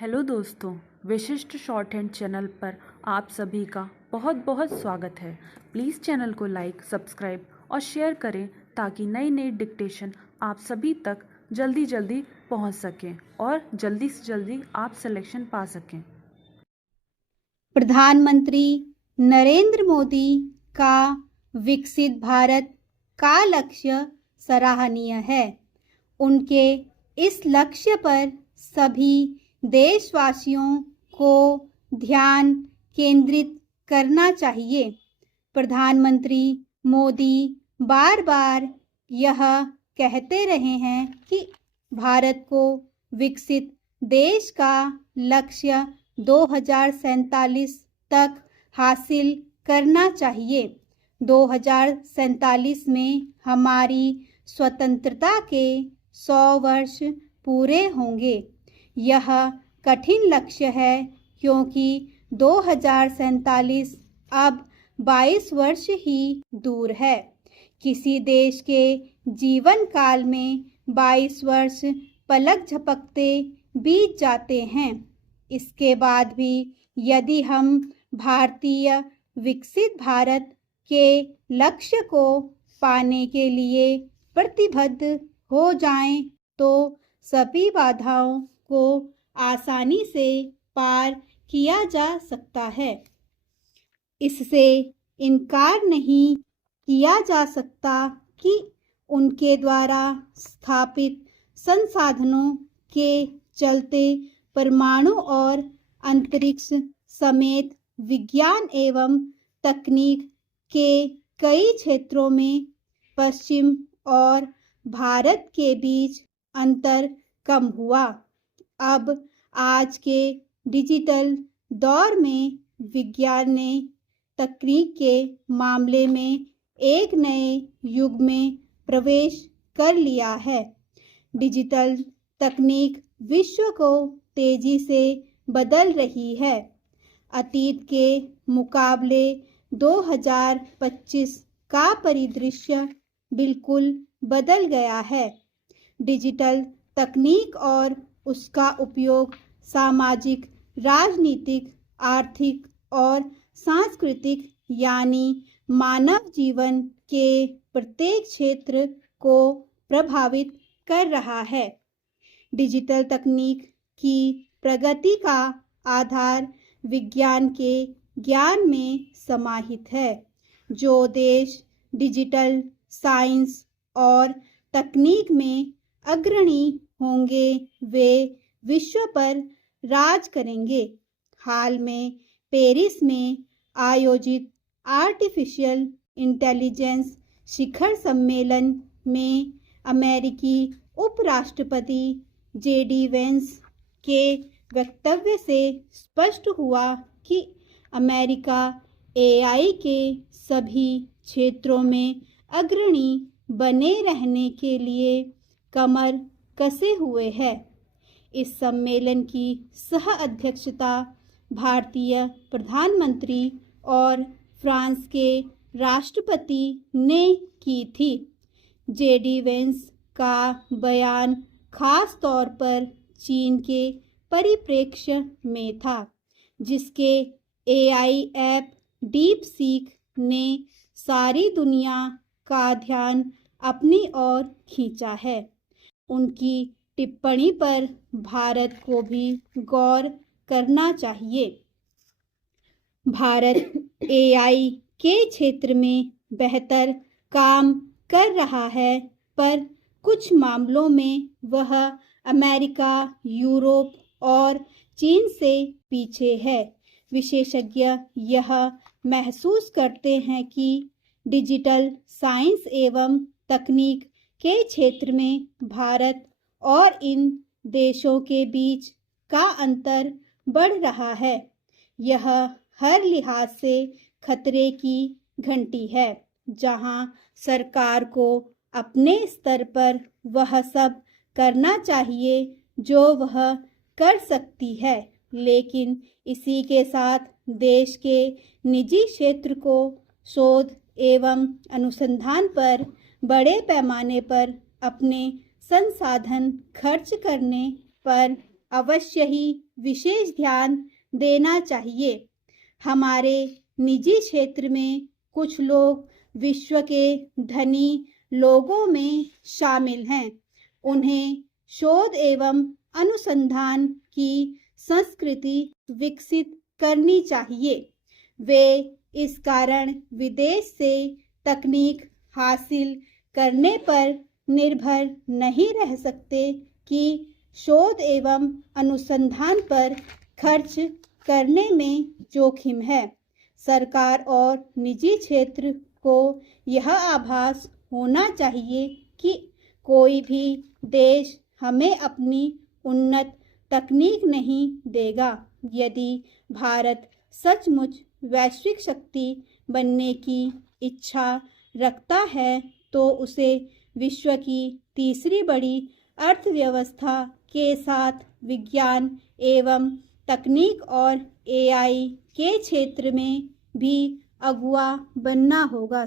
Hello दोस्तों, विशिष्ट short hand channel पर आप सभी का बहुत बहुत स्वागत है। प्लीज़ चैनल को लाइक, सब्सक्राइब और शेयर करें ताकि नई नई डिक्टेशन आप सभी तक जल्दी जल्दी पहुंच सकें और जल्दी से जल्दी आप सिलेक्शन पा सकें। प्रधानमंत्री नरेंद्र मोदी का विकसित भारत का लक्ष्य सराहनीय है। उनके इस लक्ष्य पर सभी देशवासियों को ध्यान केंद्रित करना चाहिए। प्रधानमंत्री मोदी बार बार यह कहते रहे हैं कि भारत को विकसित देश का लक्ष्य 2047 तक हासिल करना चाहिए। 2047 में हमारी स्वतंत्रता के 100 वर्ष पूरे होंगे। यह कठिन लक्ष्य है क्योंकि 2047 अब 22 वर्ष ही दूर है। किसी देश के जीवन काल में 22 वर्ष पलक झपकते बीत जाते हैं। इसके बाद भी यदि हम भारतीय विकसित भारत के लक्ष्य को पाने के लिए प्रतिबद्ध हो जाएं, तो सभी बाधाओं को आसानी से पार किया जा सकता है। इससे इनकार नहीं किया जा सकता कि उनके द्वारा स्थापित संसाधनों के चलते परमाणु और अंतरिक्ष समेत विज्ञान एवं तकनीक के कई क्षेत्रों में पश्चिम और भारत के बीच अंतर कम हुआ। अब आज के डिजिटल दौर में विज्ञान ने तकनीक के मामले में एक नए युग में प्रवेश कर लिया है। डिजिटल तकनीक विश्व को तेजी से बदल रही है। अतीत के मुकाबले 2025 का परिदृश्य बिल्कुल बदल गया है। डिजिटल तकनीक और उसका उपयोग सामाजिक, राजनीतिक, आर्थिक और सांस्कृतिक यानी मानव जीवन के प्रत्येक क्षेत्र को प्रभावित कर रहा है। डिजिटल तकनीक की प्रगति का आधार विज्ञान के ज्ञान में समाहित है। जो देश डिजिटल साइंस और तकनीक में अग्रणी होंगे वे विश्व पर राज करेंगे। हाल में पेरिस में आयोजित आर्टिफिशियल इंटेलिजेंस शिखर सम्मेलन में अमेरिकी उपराष्ट्रपति जेडी वेंस के वक्तव्य से स्पष्ट हुआ कि अमेरिका एआई के सभी क्षेत्रों में अग्रणी बने रहने के लिए कमर कसे हुए है। इस सम्मेलन की सह अध्यक्षता भारतीय प्रधानमंत्री और फ्रांस के राष्ट्रपति ने की थी। जेडी वेंस का बयान खास तौर पर चीन के परिप्रेक्ष्य में था, जिसके एआई ऐप डीप सीक ने सारी दुनिया का ध्यान अपनी ओर खींचा है। उनकी टिप्पणी पर भारत को भी गौर करना चाहिए। भारत एआई के क्षेत्र में बेहतर काम कर रहा है, पर कुछ मामलों में वह अमेरिका, यूरोप और चीन से पीछे है। विशेषज्ञ यह महसूस करते हैं कि डिजिटल साइंस एवं तकनीक के क्षेत्र में भारत और इन देशों के बीच का अंतर बढ़ रहा है। यह हर लिहाज से खतरे की घंटी है। जहां सरकार को अपने स्तर पर वह सब करना चाहिए जो वह कर सकती है, लेकिन इसी के साथ देश के निजी क्षेत्र को शोध एवं अनुसंधान पर बड़े पैमाने पर अपने संसाधन खर्च करने पर अवश्य ही विशेष ध्यान देना चाहिए। हमारे निजी क्षेत्र में कुछ लोग विश्व के धनी लोगों में शामिल हैं। उन्हें शोध एवं अनुसंधान की संस्कृति विकसित करनी चाहिए। वे इस कारण विदेश से तकनीक हासिल करने पर निर्भर नहीं रह सकते कि शोध एवं अनुसंधान पर खर्च करने में जोखिम है। सरकार और निजी क्षेत्र को यह आभास होना चाहिए कि कोई भी देश हमें अपनी उन्नत तकनीक नहीं देगा। यदि भारत सचमुच वैश्विक शक्ति बनने की इच्छा रखता है तो उसे विश्व की तीसरी बड़ी अर्थव्यवस्था के साथ विज्ञान एवं तकनीक और एआई के क्षेत्र में भी अगुवा बनना होगा।